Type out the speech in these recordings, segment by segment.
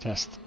Test.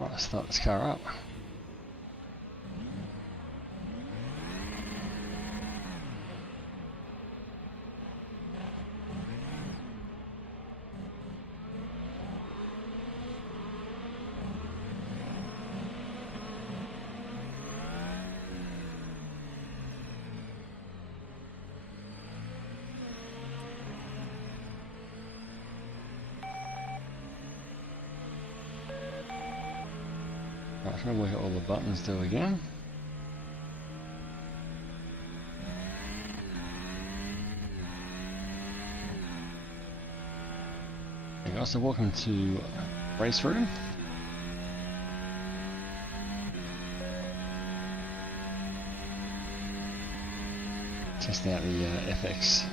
Right, let's start this car up. Right, I'm going to look at all the buttons do again. Hey guys, so welcome to RaceRoom. Testing out the FX.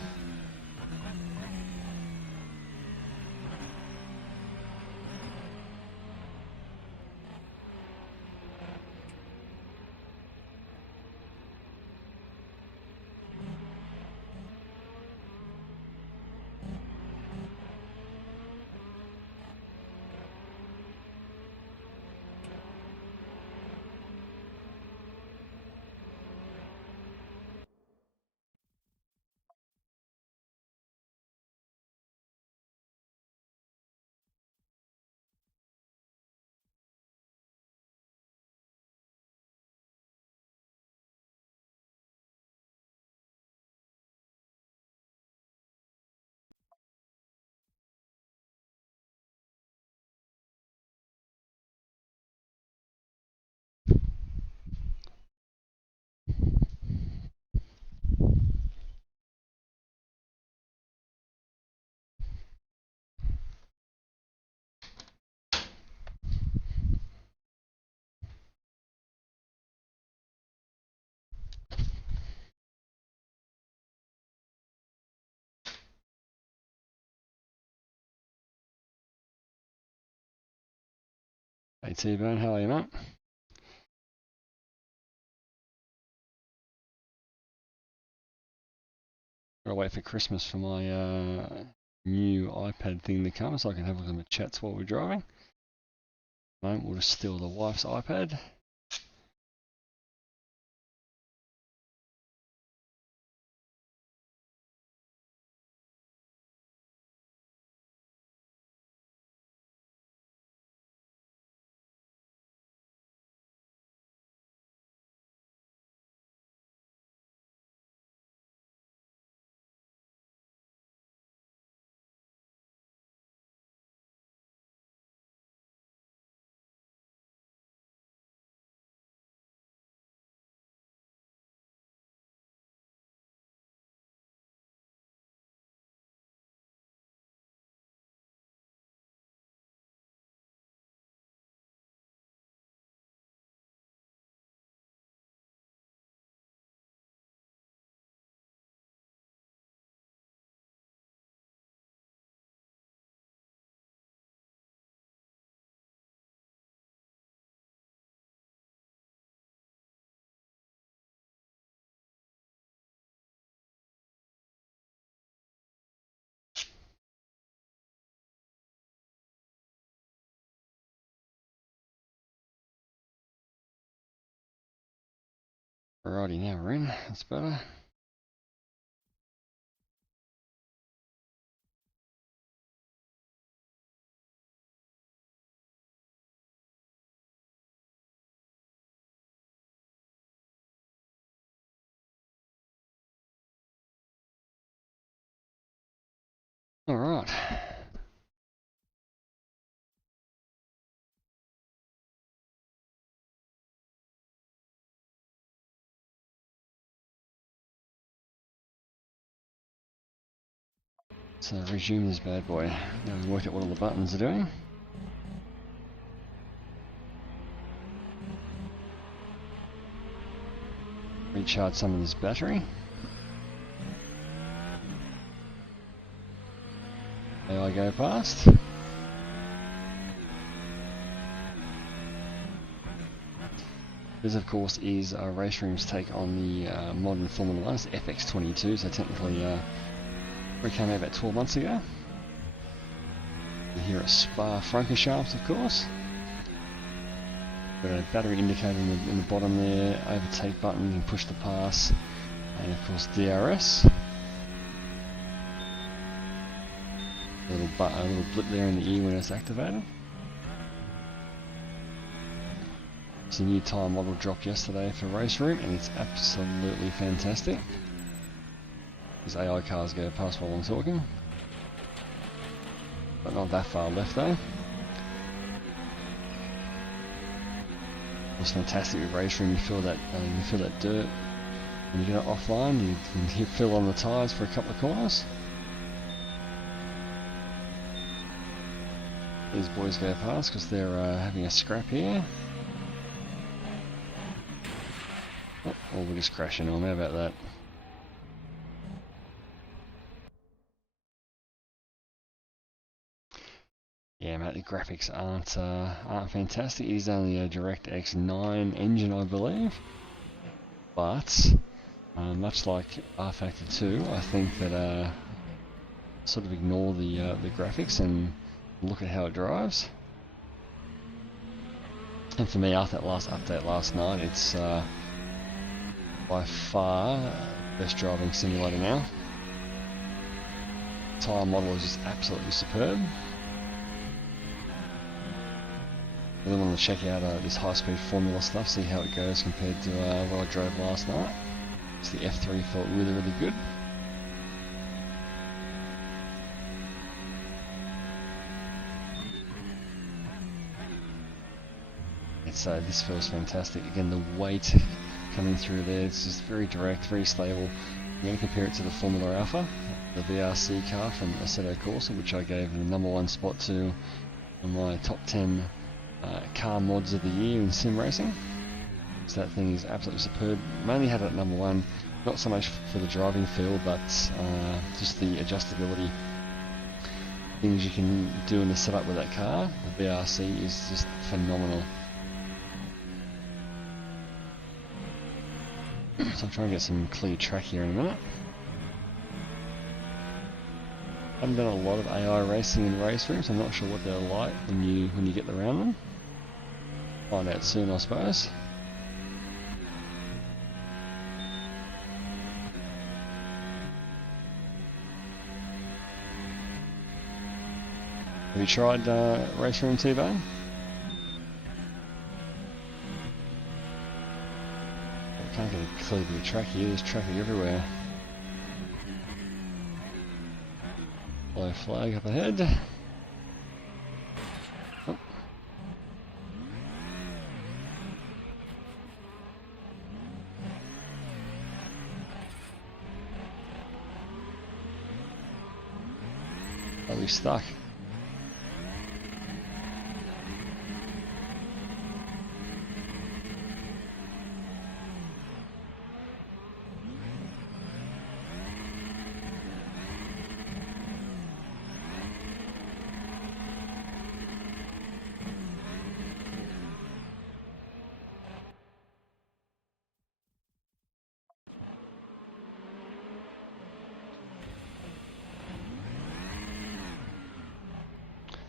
Hey T-Bone, how are you, mate? Gotta wait for Christmas for my new iPad thing to come so I can have a look at my chats while we're driving. Moment, we'll just steal the wife's iPad. Alrighty, now we're in. That's better. Alright. So resume this bad boy. Now we work out what all the buttons are doing. Recharge some of this battery. There I go past. This of course is RaceRoom's take on the modern Formula 1, it's FX-22, so technically we came out about 12 months ago. Here at Spa-Francorchamps of course. Got a battery indicator in the bottom there, overtake button, you can push to pass, and of course DRS. A little blip there in the ear when it's activated. It's a new tyre model dropped yesterday for RaceRoom, and it's absolutely fantastic. These AI cars go past while I'm talking, but not that far left though. It's fantastic with RaceRoom. You feel that dirt when you get it offline. You can hit fill on the tyres for a couple of corners. These boys go past because they're having a scrap here. Oh, or we're just crashing on. How about that? Yeah, mate, the graphics aren't fantastic. It is only a DirectX 9 engine, I believe. But much like R-Factor 2, I think that sort of ignore the graphics and look at how it drives. And for me, after that last update last night, it's by far the best driving simulator now. Tyre model is just absolutely superb. I really want to check out this high-speed formula stuff, see how it goes compared to what I drove last night. So the F3 felt really, really good. This feels fantastic. Again, the weight coming through there, it's just very direct, very stable. I'm going to compare it to the Formula Alpha, the VRC car from Assetto Corsa, which I gave the #1 spot to on my top 10 car mods of the year in sim racing. So that thing is absolutely superb. Mainly had it at #1, not so much for the driving feel, but just the adjustability. Things you can do in the setup with that car. The VRC is just phenomenal. So I'm trying to get some clear track here in a minute. I haven't done a lot of AI racing in RaceRoom, so I'm not sure what they're like when you get around them. Find out soon, I suppose. Have you tried RaceRoom T-Bone? I can't get a clear bit of track here, there's traffic everywhere. Yellow flag up ahead. Oh. Are we stuck?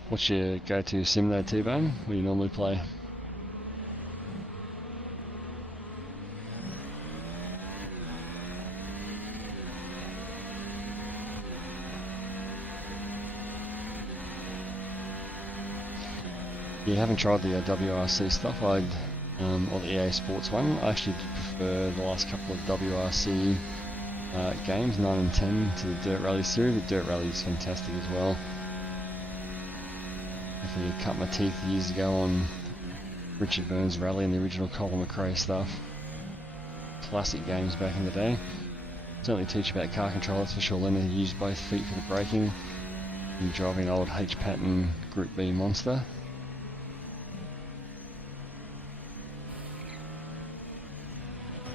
What's your go-to sim though, T-Bone? What do you normally play? Yeah, haven't tried the WRC stuff. Or the EA Sports one. I actually did prefer the last couple of WRC games, 9 and 10, to the Dirt Rally series. The Dirt Rally is fantastic as well. I cut my teeth years ago on Richard Burns Rally and the original Colin McRae stuff. Classic games back in the day. Certainly teach you about car control, that's for sure. Learn to use both feet for the braking. And driving an old H pattern Group B monster.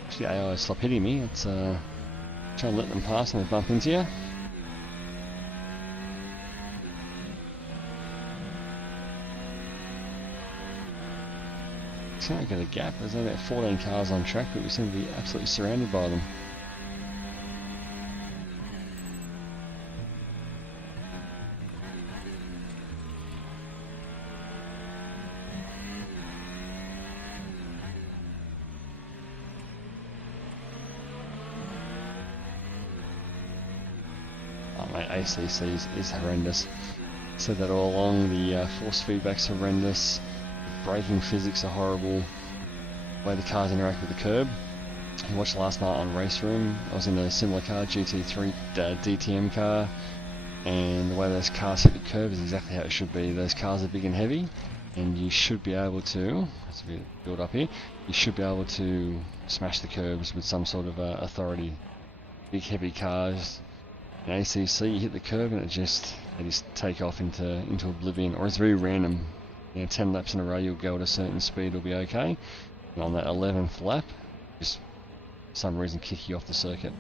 Actually, AI stop hitting me. It's trying to let them pass and they bump into you. Can't get a gap. There's only about 14 cars on track, but we seem to be absolutely surrounded by them. Oh mate, ACC is horrendous. Said that all along. The force feedback's horrendous. Braking physics are horrible. The way the cars interact with the curb. I watched last night on RaceRoom. I was in a similar car, GT3 DTM car, and the way those cars hit the curb is exactly how it should be. Those cars are big and heavy, and you should be able to, let's build up here, you should be able to smash the curbs with some sort of authority. Big heavy cars, in ACC, you hit the curb and they just take off into oblivion, or it's very random. 10 laps in a row you'll go at a certain speed, it'll be okay. And on that 11th lap, just for some reason kick you off the circuit.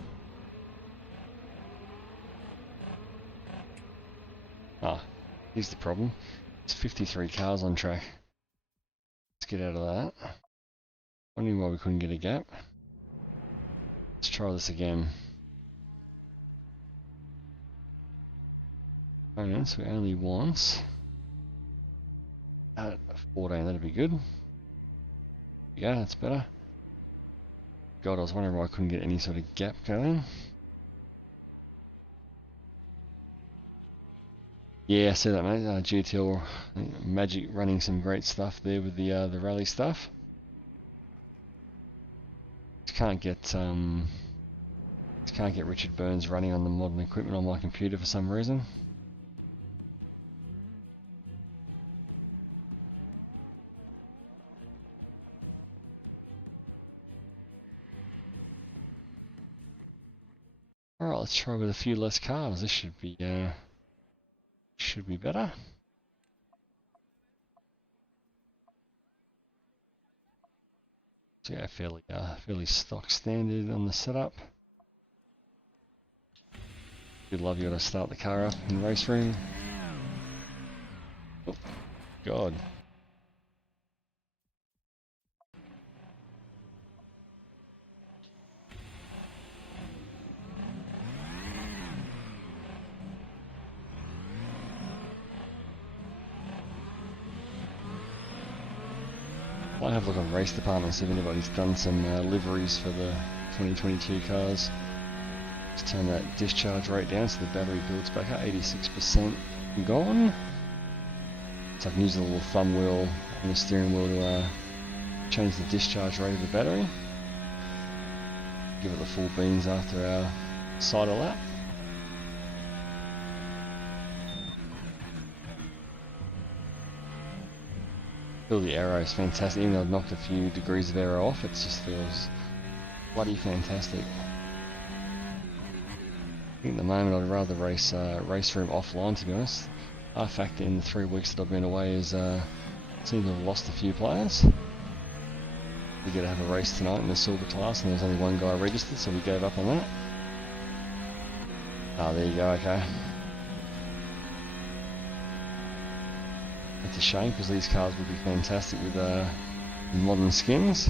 Ah, here's the problem. There's 53 cars on track. Let's get out of that. Wondering why we couldn't get a gap. Let's try this again. Opponents, we only want 14, that'd be good. Yeah, that's better. God, I was wondering why I couldn't get any sort of gap going. Yeah, I see that, mate. GTL Magic running some great stuff there with the rally stuff. Just can't get Richard Burns running on the modern equipment on my computer for some reason. Alright, let's try with a few less cars. This should be better. So yeah, fairly stock standard on the setup. You'd love you to start the car up in RaceRoom. Oh, God. I'll have a look on race department, see if anybody's done some liveries for the 2022 cars. Just turn that discharge rate down so the battery builds back up. 86% gone. So I can use the little thumb wheel on the steering wheel to change the discharge rate of the battery. Give it the full beans after our cider lap. Feel the aero is fantastic. Even though I've knocked a few degrees of aero off, it just feels bloody fantastic. I think at the moment I'd rather race RaceRoom offline, to be honest. Our factor in the 3 weeks that I've been away is seem to have lost a few players. We get to have a race tonight in the silver class, and there's only one guy registered, so we gave up on that. Ah, there you go. Okay. It's a shame because these cars would be fantastic with modern skins.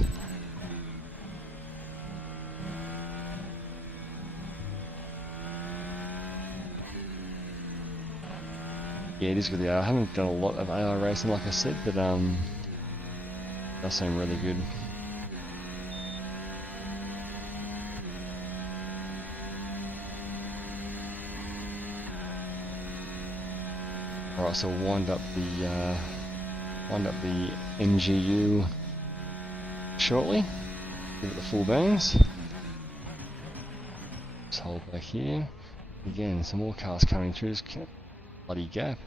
Yeah, it is good. I haven't done a lot of AI racing, like I said, but it does seem really good. Alright, so we'll wind up the Wind up the NGU shortly. Give it the full beans. Just hold back here. Again, some more cars coming through this bloody gap.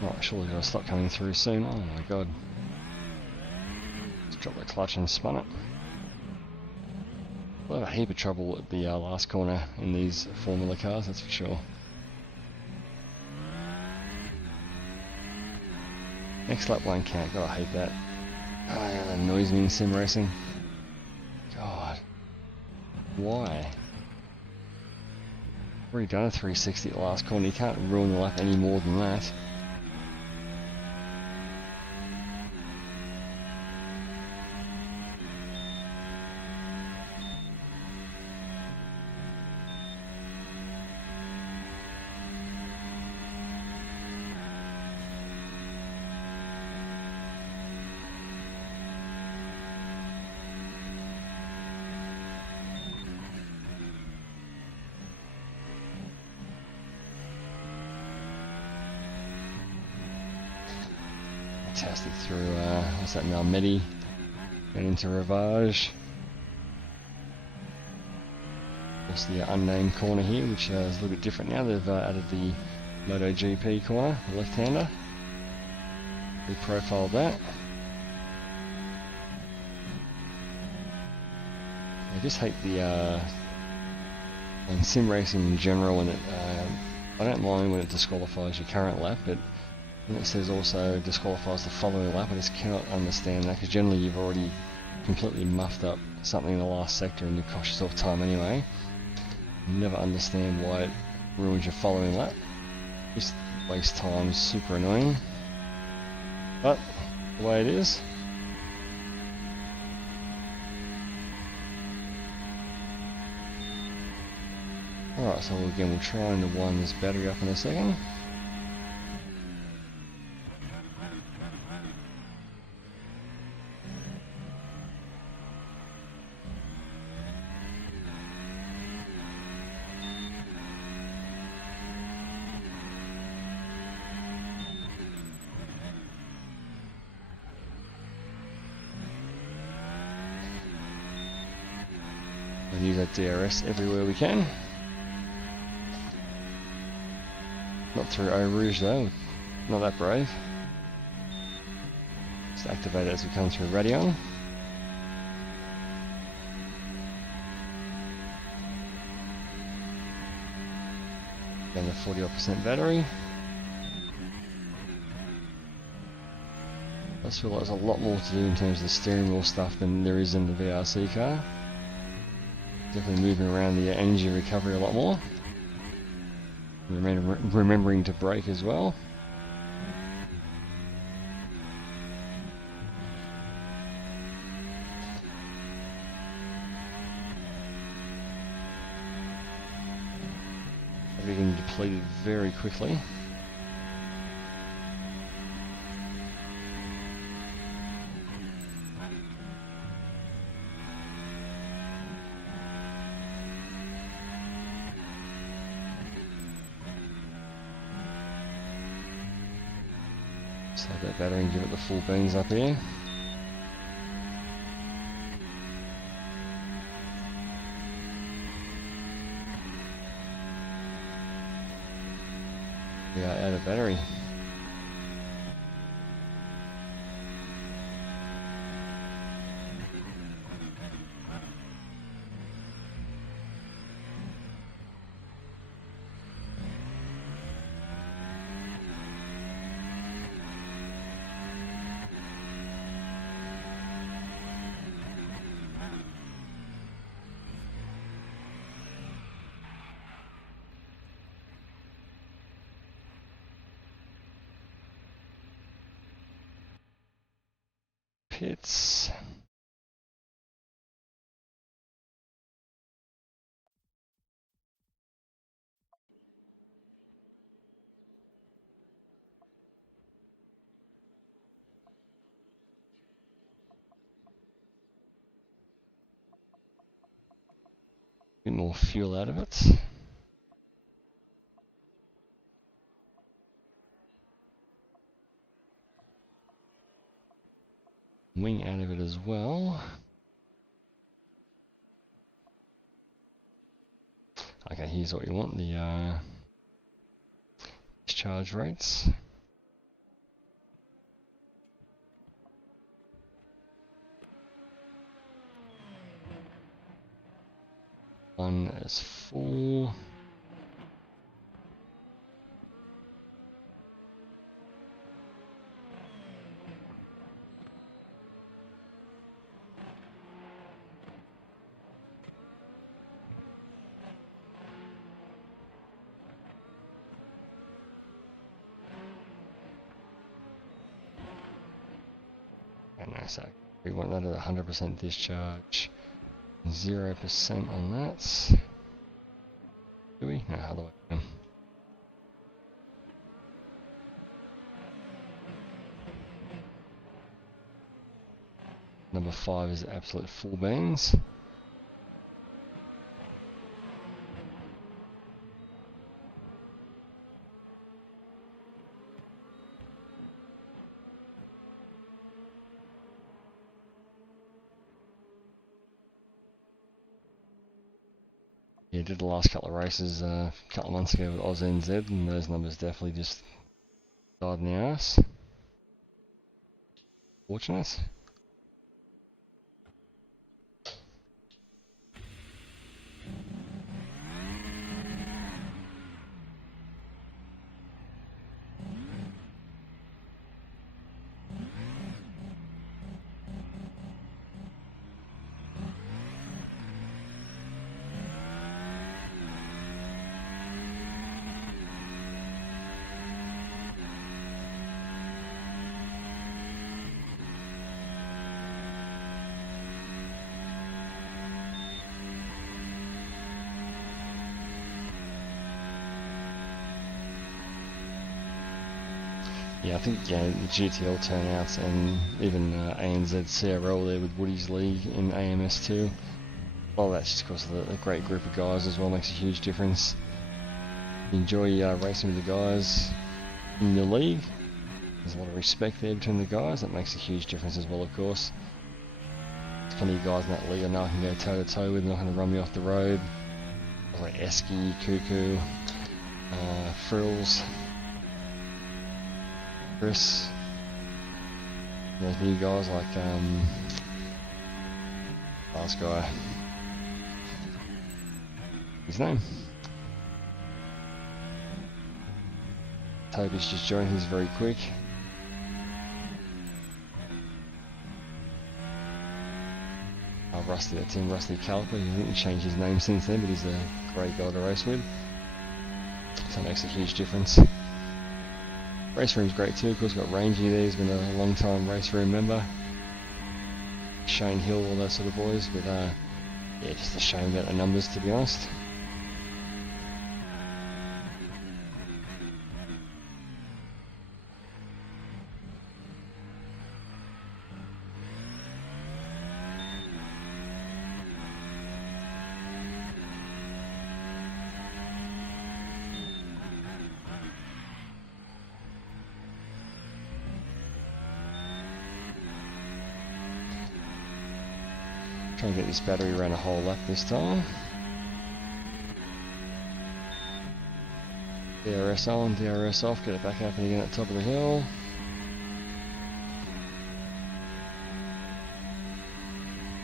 Oh, surely it'll stop coming through soon. Oh my god. Just dropped the clutch and spun it. We'll have a heap of trouble at the last corner in these Formula cars, that's for sure. Next lap won't count, God I hate that. Oh, yeah, that annoys me in sim racing. God. Why? Already done a 360 at the last corner, you can't ruin the lap any more than that. Fantastic through, what's that now, Medi, and into Ravage. There's the unnamed corner here, which is a little bit different now. They've added the MotoGP corner, the left-hander. Reprofiled that. I just hate the, in sim racing in general, when it, I don't mind when it disqualifies your current lap, but and it says also disqualifies the following lap. I just cannot understand that, because generally you've already completely muffed up something in the last sector and you cost yourself time anyway. Never understand why it ruins your following lap. Just waste time, super annoying. But the way it is. Alright, so again we'll try and wind this battery up in a second. And use that DRS everywhere we can. Not through Eau Rouge though, not that brave. Just activate it as we come through Radion. Down to 40% battery. I just feel like there's a lot more to do in terms of the steering wheel stuff than there is in the VRC car. Definitely moving around the energy recovery a lot more. Remembering to brake as well. Everything depleted very quickly. Save that battery and give it the full beans up here. We are out of battery. Pits. bit more fuel out of it. Wing out of it as well. Okay, here's what you want, the discharge rates. One is full. And no, so we want that at 100% discharge. 0% on that. Do we? No, how do I go? Number 5 is absolute full beans. Yeah, did the last couple of races a couple of months ago with Oz NZ, and those numbers definitely just died in the ass. Fortunate. Yeah, I think the GTL turnouts and even ANZ CRL there with Woody's League in AMS2. Well, that's just because of the great group of guys as well, makes a huge difference. You enjoy racing with the guys in your league. There's a lot of respect there between the guys. That makes a huge difference as well, of course. There's plenty of guys in that league I know I can go toe to toe with, not going to run me off the road. Like Esky, Cuckoo, Frills, Chris. There's new guys like last guy. His name. Toby's just joined, he's very quick. Rusty, that's him, Rusty Caliper. He hasn't changed his name since then, but he's a great guy to race with. So that makes a huge difference. RaceRoom's great too, of course. Got Rangy there, he's been a long time RaceRoom member. Shane Hill, all those sort of boys, but yeah, just a shame about the numbers, to be honest. Try and get this battery around a whole lap this time. DRS on, DRS off, get it back up again at the top of the hill.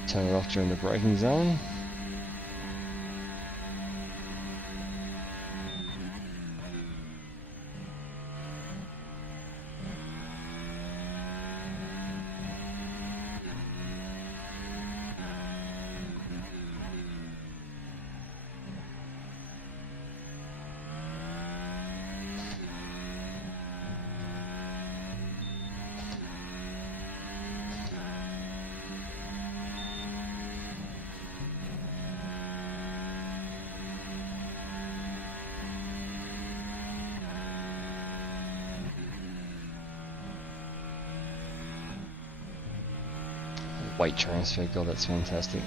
Turn it off during the braking zone. Weight transfer, god, that's fantastic.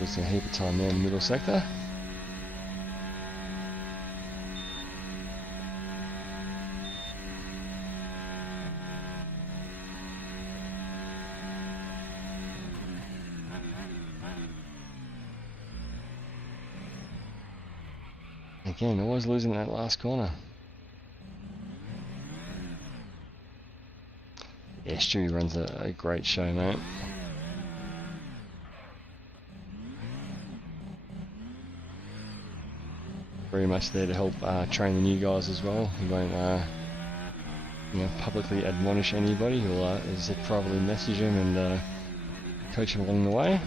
losing a heap of time there in the middle sector. Again, always losing that last corner. Yeah, Stewie runs a great show, mate. Very much there to help train the new guys as well. He won't, publicly admonish anybody. He'll, as I said, privately message him and coach him along the way.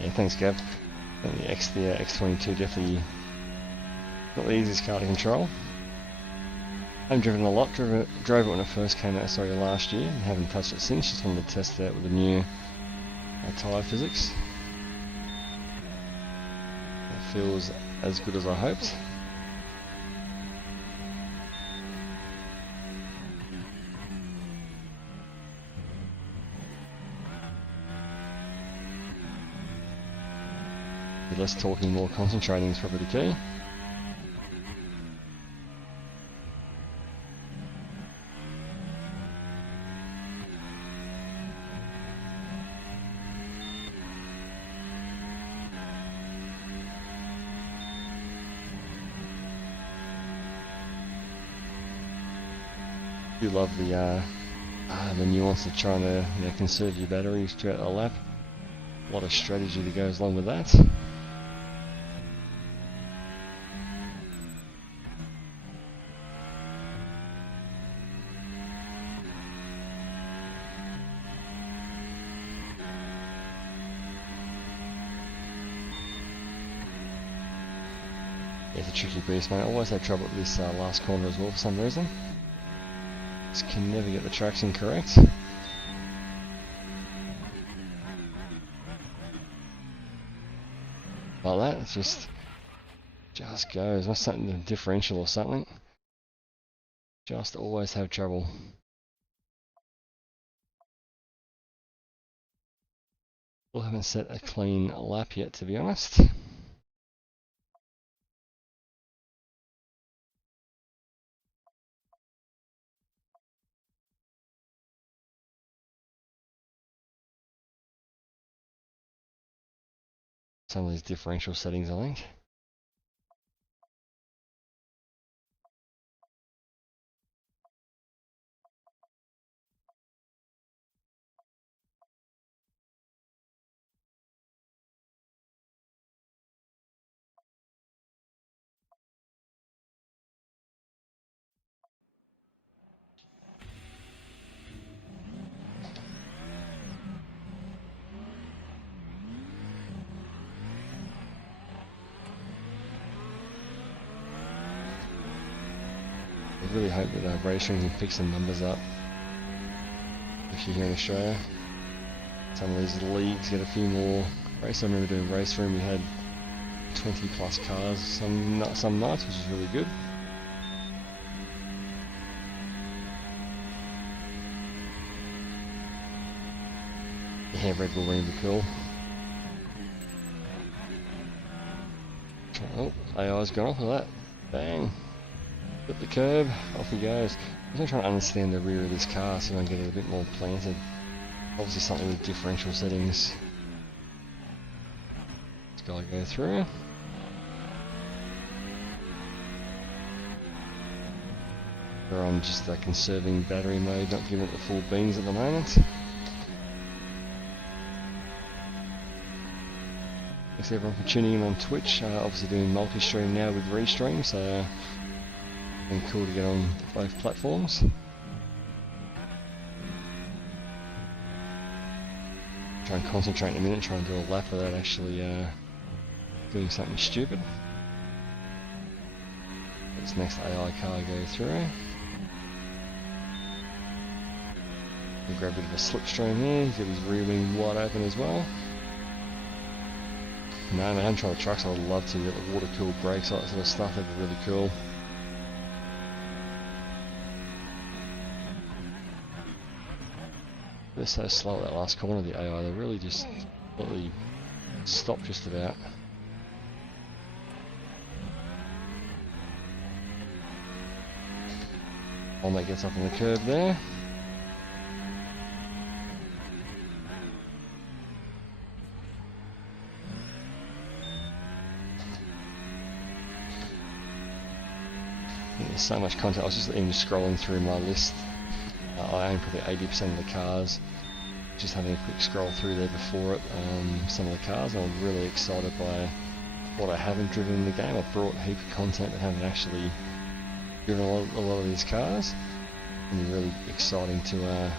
Yeah, thanks, Gav. The FX-22 definitely not the easiest car to control. I haven't driven a lot. Drove it when it first came out, last year, and haven't touched it since. Just wanted to test it out with the new tyre physics. It feels as good as I hoped. Less talking, more concentrating is probably the key. You love the nuance of trying to conserve your batteries throughout the lap. A lot of strategy that goes along with that. It's a tricky beast, mate. I always have trouble with this last corner as well for some reason. Just can never get the traction correct. Like that, it just goes. Must something the differential or something. Just always have trouble. Still haven't set a clean lap yet, to be honest. Some of these differential settings, I think. really hope that RaceRoom can pick some numbers up, especially here in Australia. Some of these leagues get a few more races. I remember doing RaceRoom, we had 20 plus cars some nights, which is really good. Yeah, Red Bull Ring would be cool. Oh, AI's gone off of that. Bang. Hit the curb, off he goes. I'm trying to understand the rear of this car so I can get it a bit more planted. Obviously something with differential settings. This guy go through. Or I'm just conserving battery mode, not giving it the full beans at the moment. Thanks everyone for tuning in on Twitch. Obviously doing multi-stream now with RaceRoom, so been cool to get on both platforms. Try and concentrate in a minute, try and do a lap without actually doing something stupid. This next AI car go through. We'll grab a bit of a slipstream here, he's got his rear wing wide open as well. No, man, I haven't tried the trucks. I would love to get the water-cooled brakes, all that sort of stuff. That'd be really cool. They're so slow at that last corner of the AI. They really just completely stop just about. One that gets up on the curb there. There's so much content. I was just even scrolling through my list. I own probably 80% of the cars. Just having a quick scroll through there before it. Some of the cars. I'm really excited by what I haven't driven in the game. I've brought a heap of content but haven't actually driven a lot of these cars. It'll be really exciting to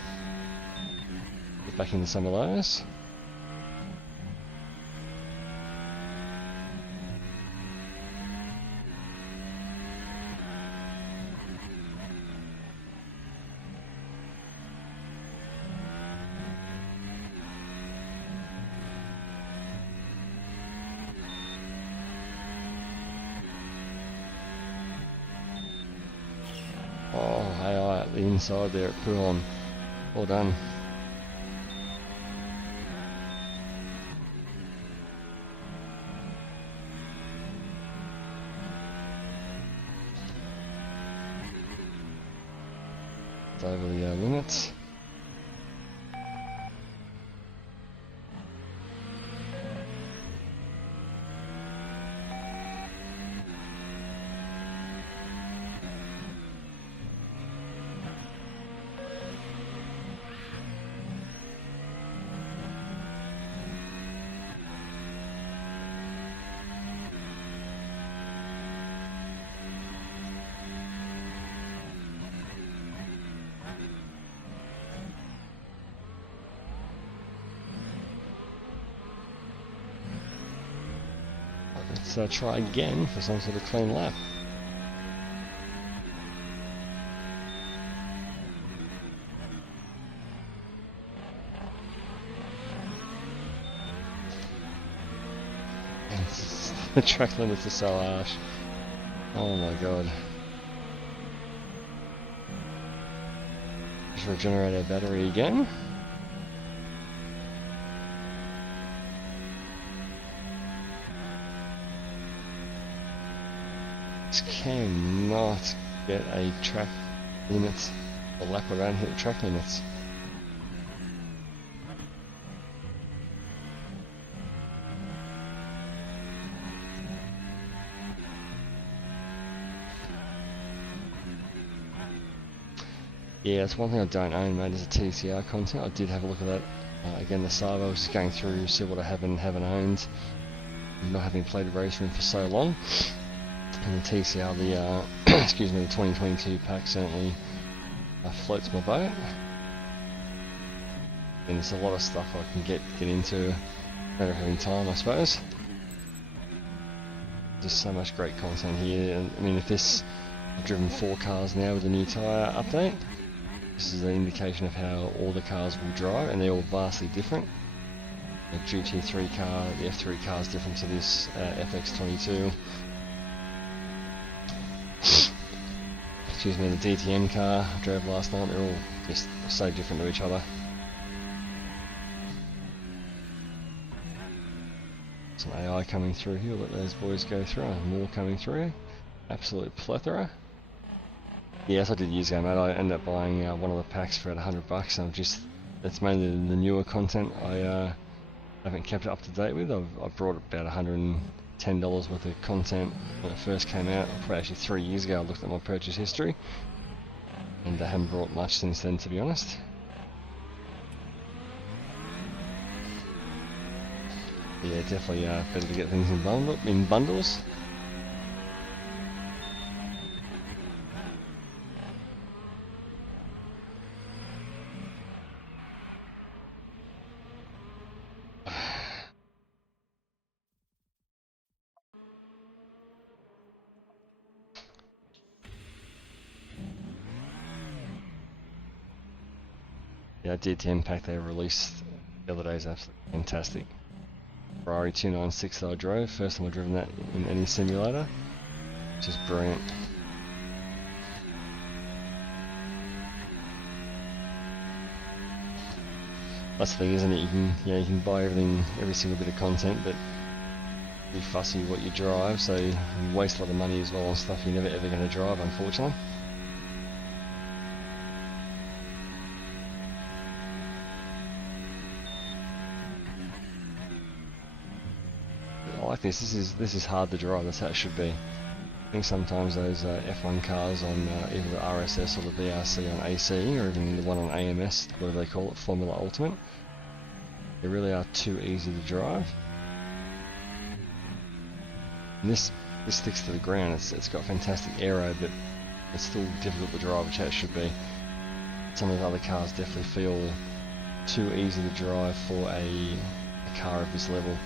get back into some of those. Oh, AI at the inside there at Poulon. Well done. It's over the limits. Let's try again for some sort of clean lap. The track limits are so harsh. Oh my god. Just regenerate our battery again. Cannot get a track limit, a lap around hit the track limits. Yeah, that's one thing I don't own, mate, is the TCR content. I did have a look at that. Again, the Sava, I was just going through, see what I haven't owned. Not having played RaceRoom for so long. And the TCR, the excuse me, the 2022 pack certainly floats my boat. And there's a lot of stuff I can get into, matter of having time, I suppose. Just so much great content here. And I mean, if this I've driven 4 cars now with the new tyre update. This is an indication of how all the cars will drive, and they're all vastly different. The GT3 car, the F3 car is different to this FX-22. Excuse me, the DTM car I drove last night, they're all just so different to each other. Some AI coming through here, let those boys go through, and more coming through. Absolute plethora. Yes, I did use that, mate. I ended up buying one of the packs for about $100. It's mainly the newer content I haven't kept it up to date with. I've brought about $110 worth of content when it first came out. Probably actually 3 years ago I looked at my purchase history, and I haven't brought much since then, to be honest. Yeah, definitely better to get things in bundles. Yeah, DTM pack they released the other day is absolutely fantastic. Ferrari 296 that I drove, first time I've driven that in any simulator, just brilliant. That's the thing, isn't it? You can buy every single bit of content, but be fussy what you drive, so you waste a lot of money as well on stuff you're never ever going to drive, unfortunately. I like this. This is hard to drive. That's how it should be. I think sometimes those F1 cars on either the RSS or the VRC on AC, or even the one on AMS, whatever they call it, Formula Ultimate, they really are too easy to drive. And this sticks to the ground. It's got fantastic aero, but it's still difficult to drive, which how it should be. Some of the other cars definitely feel too easy to drive for a car of this level.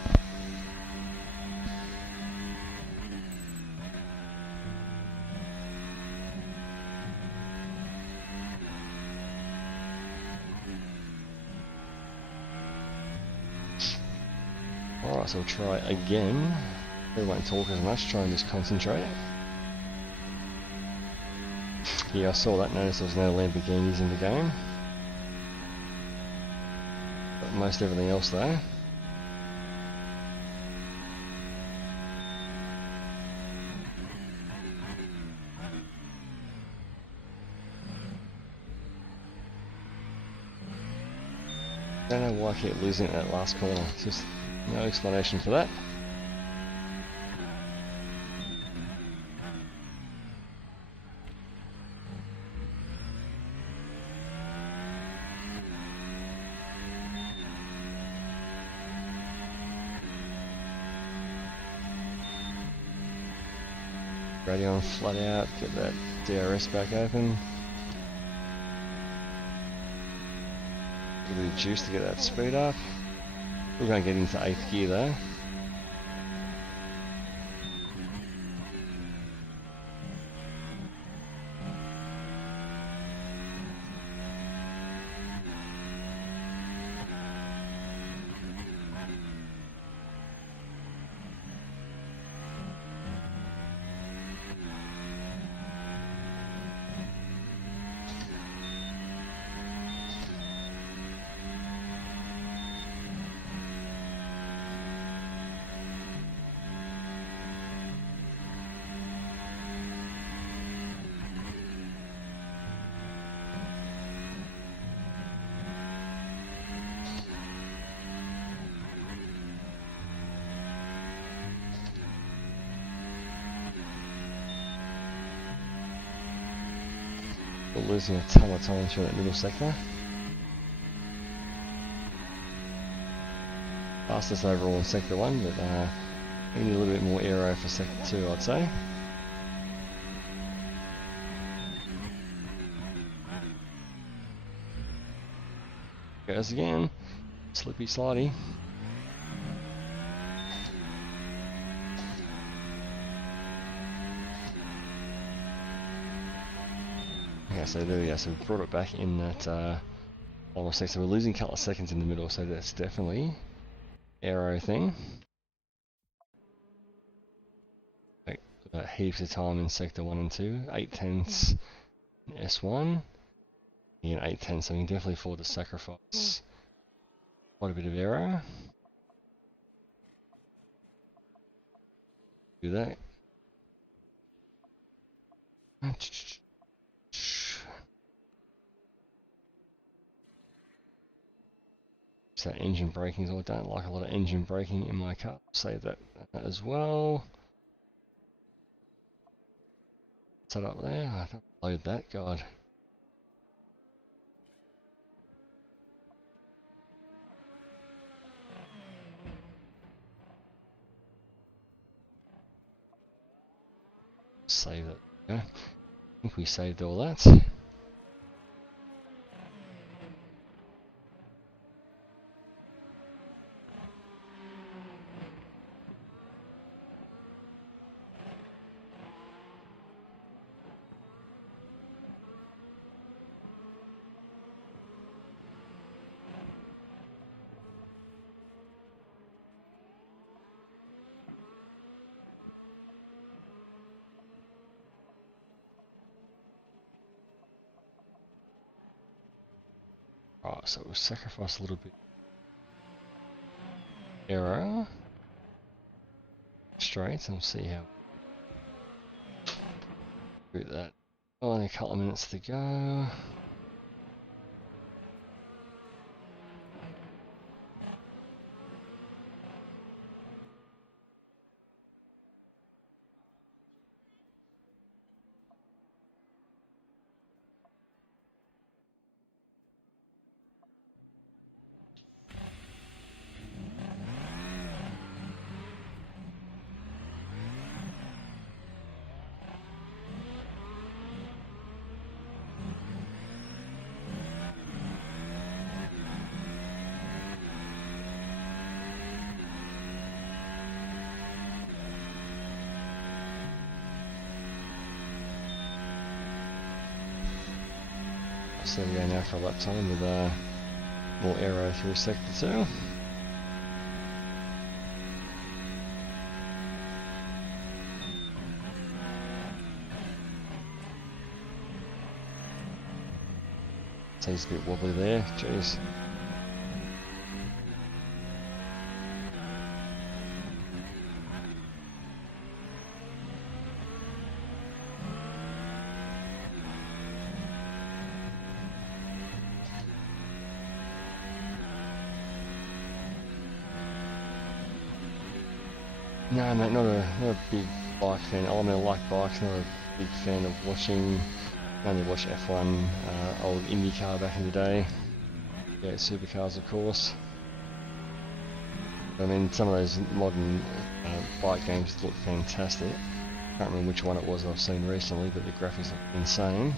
Alright, so we'll try again. We won't talk as much, try and just concentrate. Yeah, I saw that, noticed there was no Lamborghinis in the game. But most everything else though. Don't know why I keep losing at that last corner. It's just no explanation for that. Radio on flat out, get that DRS back open. A bit of juice to get that speed up. We're going to get into 8th gear though. We're losing a ton of time through that middle sector. Fastest overall in sector 1, but we need a little bit more aero for sector 2, I'd say. Goes again. Slippy slidey. Okay, so there we go. So we brought it back in that almost so we're losing a couple of seconds in the middle. So that's definitely aero thing. Like, heaps of time in sector 1 and 2. 8/10 S1. Again, 8/10, so we can definitely afford to sacrifice quite a bit of aero. Do that. So engine braking, I don't like a lot of engine braking in my car. Save that as well. Set up there. I don't load that, God. Save that. Yeah. I think we saved all that. Right, so we'll sacrifice a little bit. Aero. Straight, and we'll see how we do that. Only a couple of minutes to go. So we go now for a lap time with more aero through sector 2. So he's a bit wobbly there, jeez. No, mate, not a big bike fan. I mean, I like bikes, not a big fan of watching. I only watch F1, old IndyCar back in the day. Yeah, supercars, of course. I mean, some of those modern bike games look fantastic. I can't remember which one it was I've seen recently, but the graphics are insane.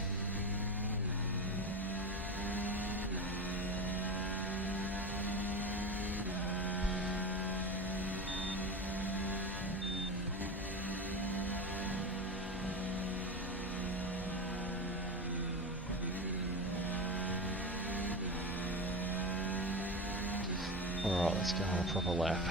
Alright, let's go on a proper lap.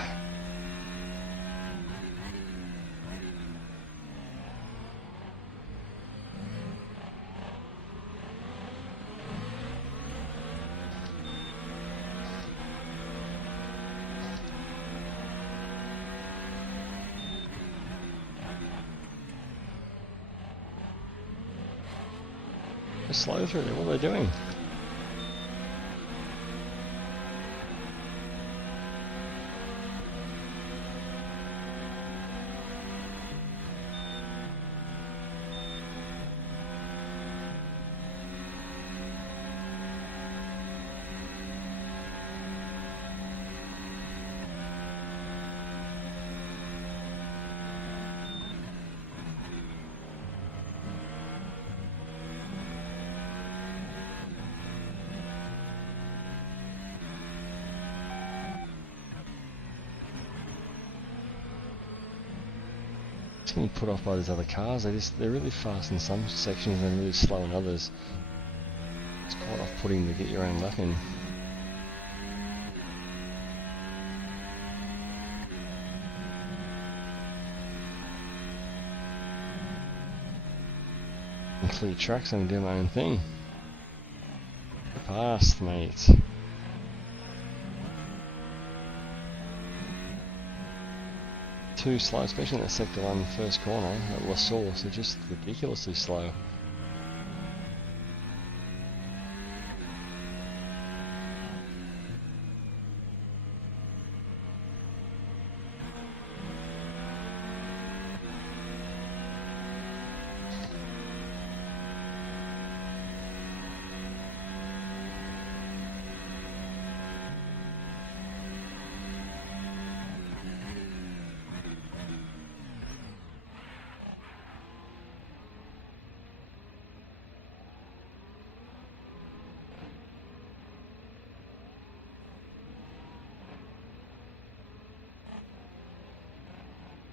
They're slow through there, what are they doing? Getting put off by these other cars. They're really fast in some sections and really slow in others. It's quite off-putting to get your own lap in. And clear tracks and do my own thing. Past, mate. Too slow, especially in that sector 1 first corner at La Source. They're just ridiculously slow.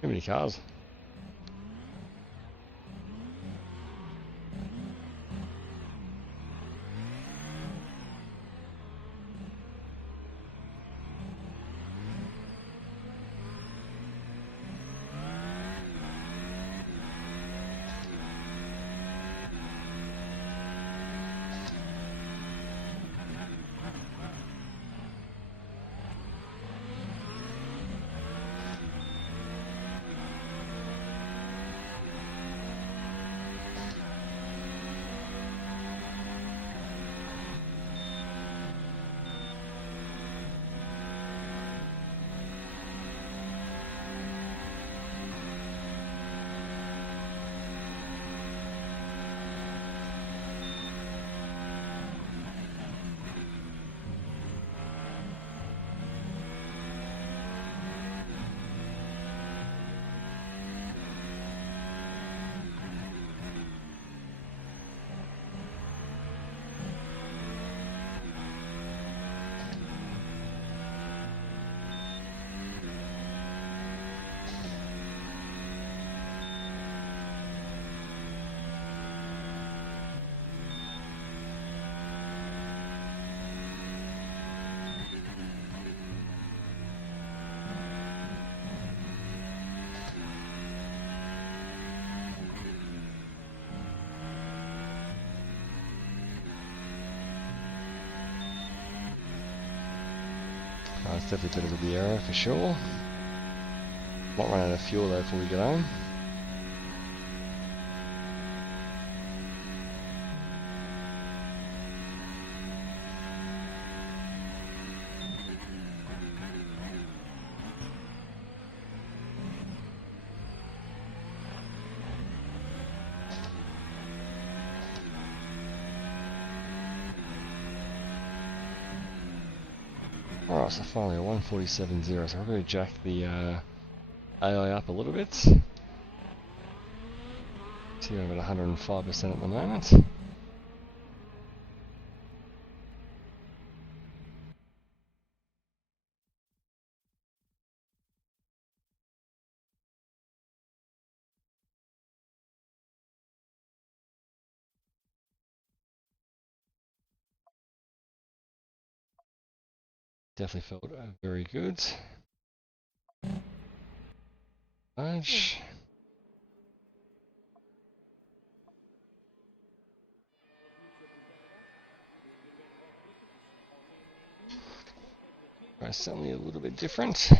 Too many cars. It's definitely better with the aero for sure. Might run out of fuel though before we get home. Alright, so finally a 147.0, so I'm going to jack the AI up a little bit. See, I'm at 105% at the moment. Definitely felt very good. Right, something a little bit different.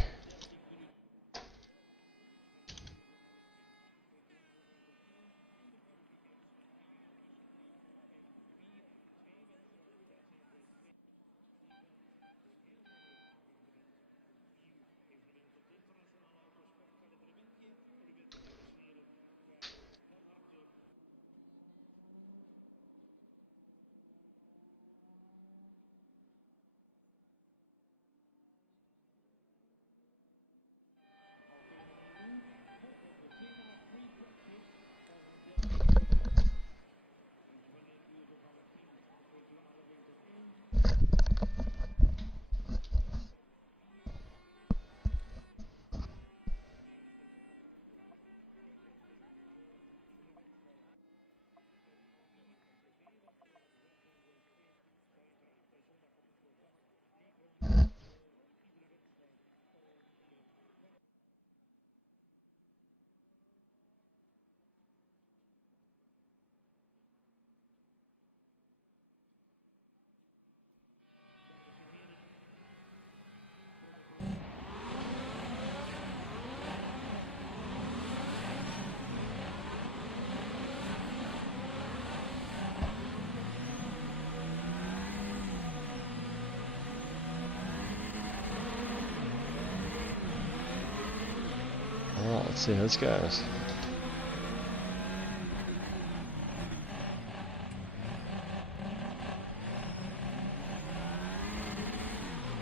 see how this goes.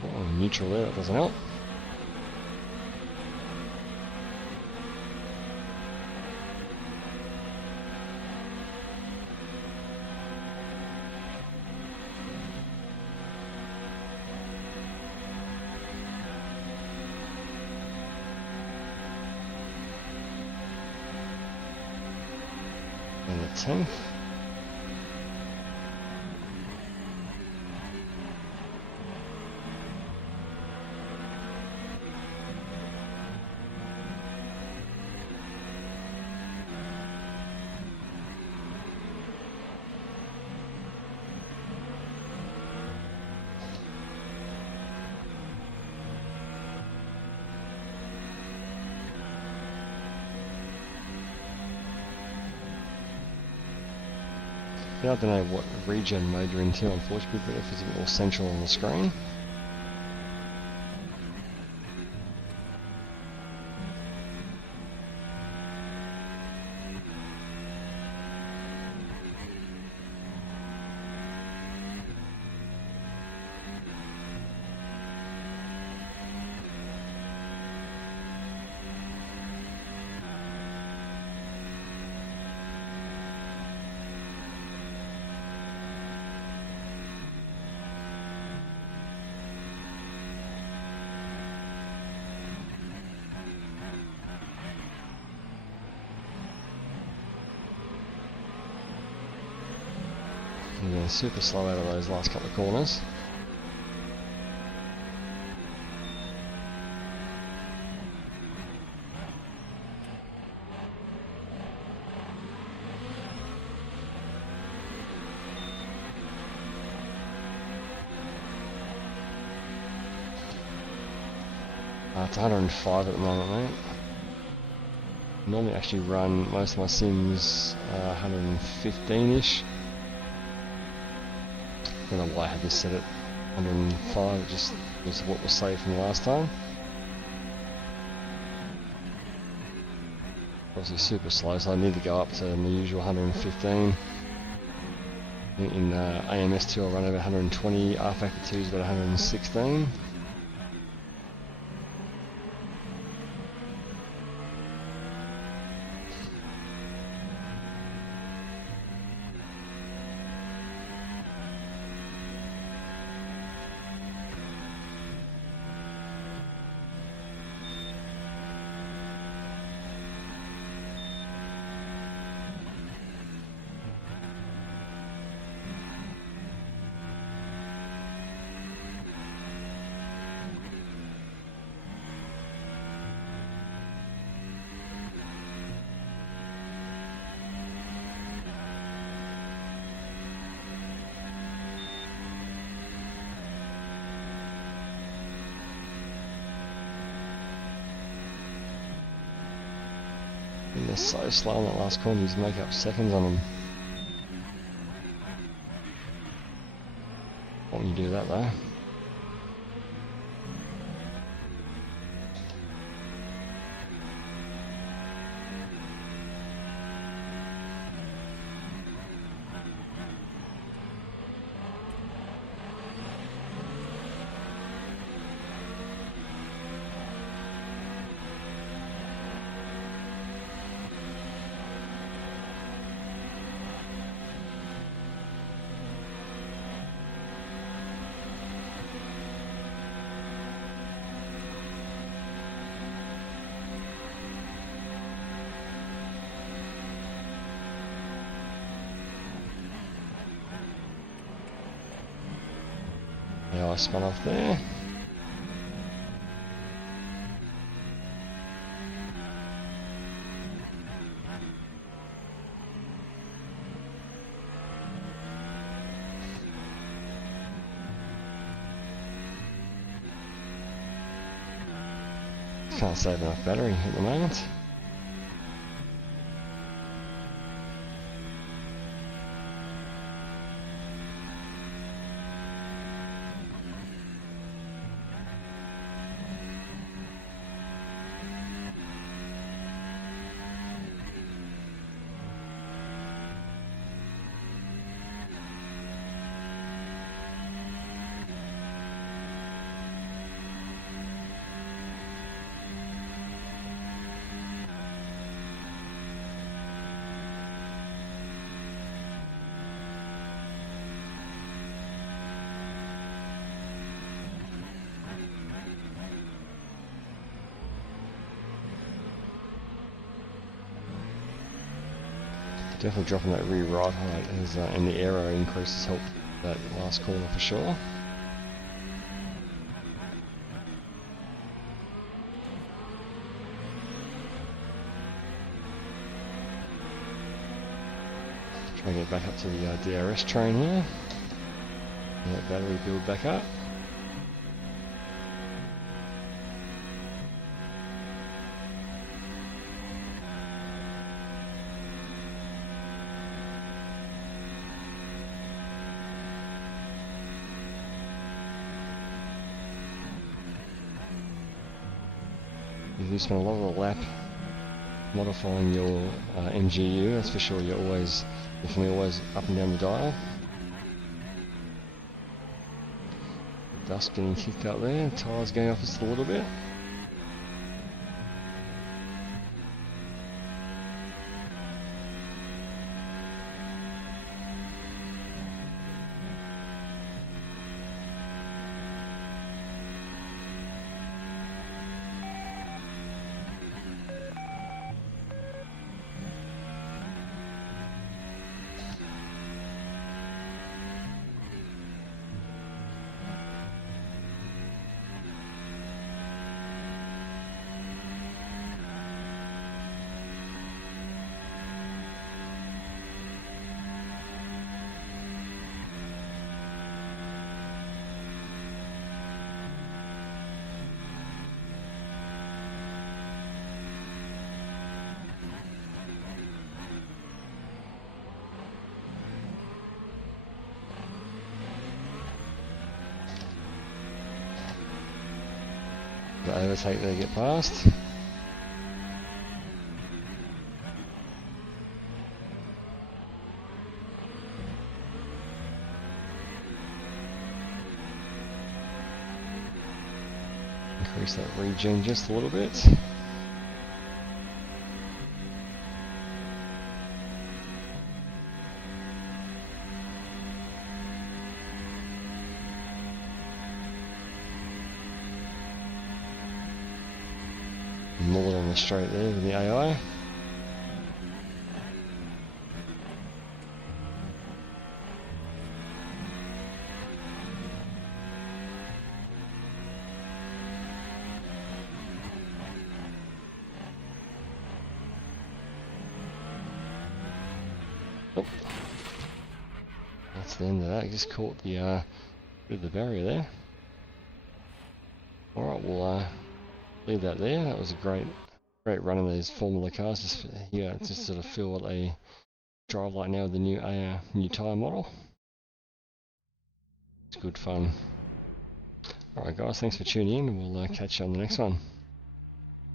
Oh, neutral there, that doesn't help. And the 10th. Yeah, I don't know what regen mode you're into, unfortunately, but if it's a bit more central on the screen. Yeah, super slow out of those last couple of corners. It's 105 at the moment, mate. Normally actually run most of my sims 115-ish. I don't know why I had this set at 105, it just was what was saved from the last time. Obviously super slow, so I need to go up to my usual 115. In AMS2 I'll run over 120, R-Factor 2 is about 116. And they're so slow on that last corner, you just make up seconds on them. When you do that though. Yeah, I spun off there. Can't save enough battery at the moment. Definitely dropping that rear ride height as, and the aero increases help that last corner for sure. Try and get back up to the DRS train here. Let battery build back up. You spend a lot of the lap modifying your MGU, that's for sure. You're definitely always up and down the dial. Dust getting kicked up there, tyres going up just a little bit. The overtake there, get past. Increase that regen just a little bit. More on the straight there with the AI. Oh. That's the end of that. Just caught the bit of the barrier there. Alright, we'll leave that there. That was a great run of these Formula cars. Just sort of feel what they drive like now with the new tyre model. It's good fun. Alright guys, thanks for tuning in. We'll catch you on the next one.